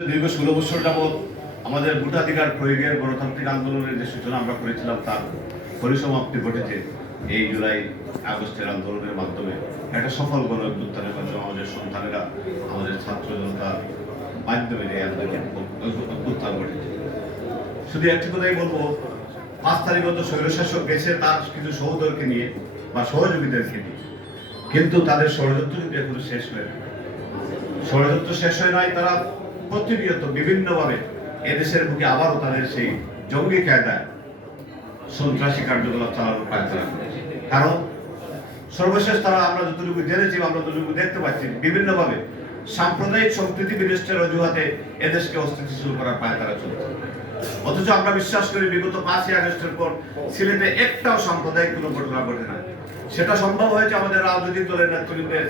দীর্ঘ 16 বছর যাবৎ আমাদের ভোটাধিকার প্রয়োগের গণতান্ত্রিক আন্দোলনের যে সূচনা আমরা করেছিলাম তার পরিসমাপ্তি ঘটেছে এই জুলাই আগস্টের আন্দোলনের মাধ্যমে। একটা সফল গণ অভ্যুত্থানের মাধ্যমে আমাদের সন্তানেরা, আমাদের ছাত্র জনতার মাধ্যমে এই আন্দোলন অভ্যুত্থান ঘটেছে। শুধু একটি কথাই বলবো, 5 তারিখত স্বৈরশাসক গেছে তার কিছু সহোদরকে নিয়ে বা সহযোগীদেরকে নিয়ে, কিন্তু তাদের ষড়যন্ত্র কিন্তু এখনো শেষ হয়নি। ষড়যন্ত্র শেষ হয় নাই, তারা প্রতিনিয়ত বিভিন্নভাবে এদেশের বুকে আবারও তাদের সেই জঙ্গি কায়দায় সন্ত্রাসী কার্যকলাপ চালানোর পায়তারা করেছে। কারণ সর্বশেষ তারা, আমরা যতটুকু জেনেছি, আমরা যতটুকু দেখতে পাচ্ছি, বিভিন্নভাবে সাম্প্রদায়িক সম্প্রীতি বিনষ্টের অজুহাতে এদেশকে অস্থিতিশীল করার পায়তারা চলছে। অথচ আমরা বিশ্বাস করি বিগত 5ই আগস্টের পর সিলেটে একটাও সাম্প্রদায়িক কোনো ঘটনা ঘটে না। সেটা সম্ভব হয়েছে আমাদের রাজনৈতিক দলের নেতৃত্বের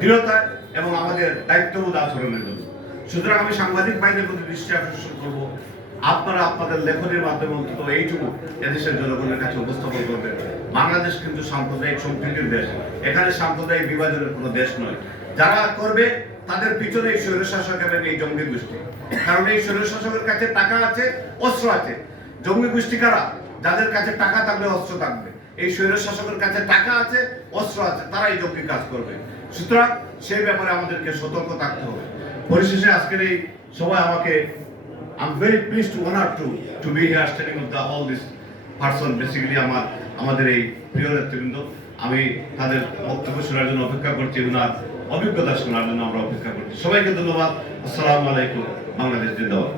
দৃঢ়তায় এবং আমাদের দায়িত্ববোধ আচরণের জন্য। সুতরাং আমি সাংবাদিক ভাইদের প্রতি দৃষ্টি আকর্ষণ করব, আপনারা আপনাদের লেখনের মাধ্যমে অন্তত এইটুকু এদেশের জনগণের কাছে উপস্থাপন করবেন। বাংলাদেশ কিন্তু সাম্প্রদায়িক সম্প্রীতির দেশ, এখানে সাম্প্রদায়িক বিভাজনের কোনো দেশ নয়। যারা করবে তাদের পিছনে এই স্বৈরশাসক এবং এই জঙ্গি গোষ্ঠী। কারণ এই স্বৈরশাসকের কাছে টাকা আছে, অস্ত্র আছে। জঙ্গি গোষ্ঠী কারা? যাদের কাছে টাকা থাকবে, অস্ত্র থাকবে। এই স্বৈরশাসকের কাছে টাকা আছে, অস্ত্র আছে, তারা এই জঙ্গি কাজ করবে। সুতরাং সেই ব্যাপারে আমাদেরকে সতর্ক থাকতে হবে। পরিশেষে আজকের এই সবাই আমাকে, I'm very pleased to honor to be here standing with all this person, basically আমাদের এই প্রিয় নেতৃবৃন্দ। আমি তাদের বক্তব্য শোনার জন্য অপেক্ষা করছি, ওনার অভিজ্ঞতা শোনার জন্য আমরা অপেক্ষা করছি। সবাইকে ধন্যবাদ। আসসালামু আলাইকুম। বাংলাদেশ জিন্দাবাদ।